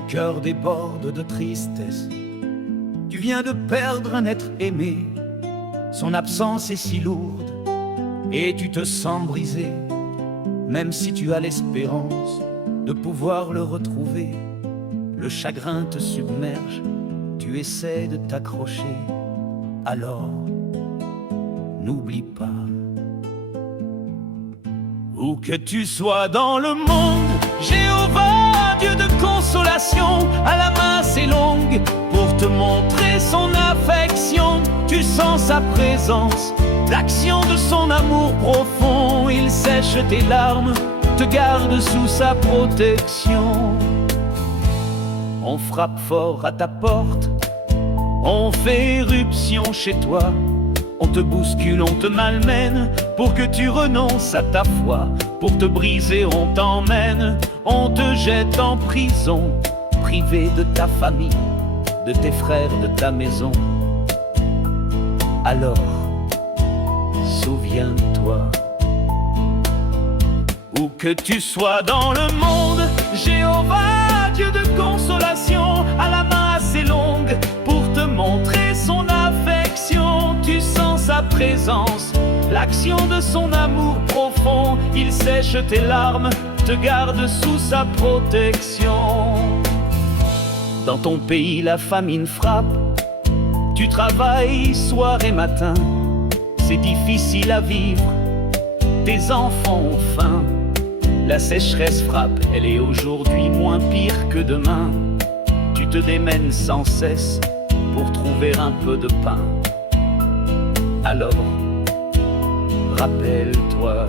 ton cœur déborde de tristesse. Tu viens de perdre un être aimé, son absence est si lourde, et tu te sens brisé, même si tu as l'espérance de pouvoir le retrouver. Le chagrin te submerge, tu essaies de t'accrocher, alors n'oublie pas. Où que tu sois dans le monde, Jéhovah, Dieu de consolation, à la main assez longue pour te montrer son affection. Tu sens sa présence, l'action de son amour profond. Il sèche tes larmes, te garde sous sa protection. On frappe fort à ta porte, on fait éruption chez toi. On te bouscule, on te malmène pour que tu renonces à ta foi. Pour te briser, on t'emmène, on te jette en prison, privé de ta famille, de tes frères, de ta maison. Alors, souviens-toi. Où que tu sois dans le monde, Jéhovah, Dieu de consolation, à la main assez longue pour te montrer son affection. Tu sens sa présence, l'action de son amour profond. Il sèche tes larmes, te garde sous sa protection. Dans ton pays, la famine frappe. Tu travailles soir et matin. C'est difficile à vivre, tes enfants ont faim. La sécheresse frappe, elle est aujourd'hui moins pire que demain. Tu te démènes sans cesse pour trouver un peu de pain. Alors, rappelle-toi.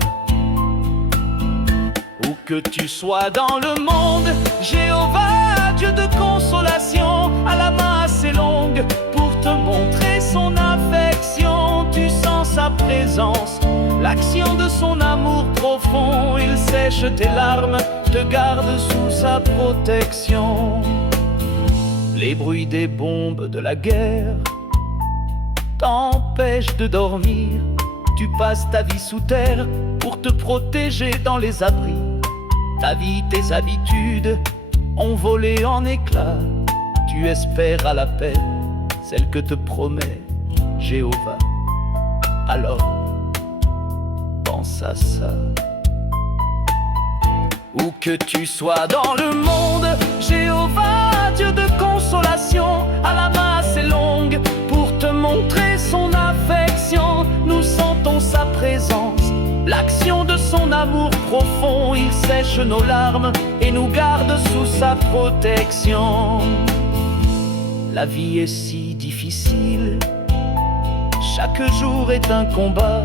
Où que tu sois dans le monde, Jéhovah, Dieu de consolation, à la main assez longue pour te montrer son affection. Tu sens sa présence, l'action de son amour profond. Il sèche tes larmes, te garde sous sa protection. Les bruits des bombes de la guerre t'empêchent de dormir. Tu passes ta vie sous terre pour te protéger dans les abris. Ta vie, tes habitudes ont volé en éclats. Tu espères à la paix, celle que te promet Jéhovah. Alors, pense à ça. Où que tu sois dans le monde, Jéhovah, Dieu de consolation, à la main assez longue pour te montrer son affection. Nous sentons sa présence, l'action de son amour profond. Il sèche nos larmes et nous garde sous sa protection. La vie est si difficile, chaque jour est un combat.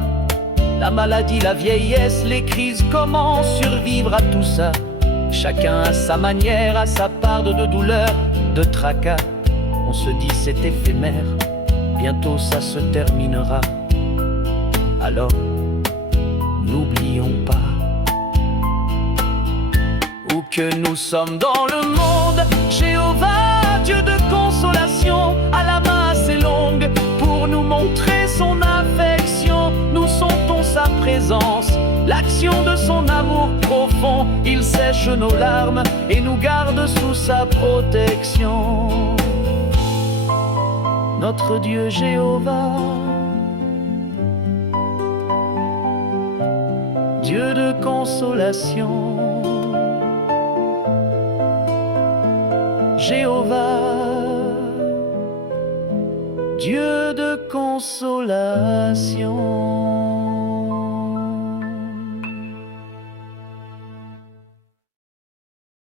La maladie, la vieillesse, les crises, comment survivre à tout ça? Chacun à sa manière, à sa part de douleur, de tracas. On se dit c'est éphémère, bientôt ça se terminera. Alors, n'oublions pas. Où que nous sommes dans le monde, Jéhovah, Dieu de consolation, à la main assez longue pour nous montrer son affection. Nous sentons sa présence, l'action de son amour profond. Il sèche nos larmes et nous garde sous sa protection. Notre Dieu Jéhovah, Dieu de consolation. Jéhovah, Dieu de consolation.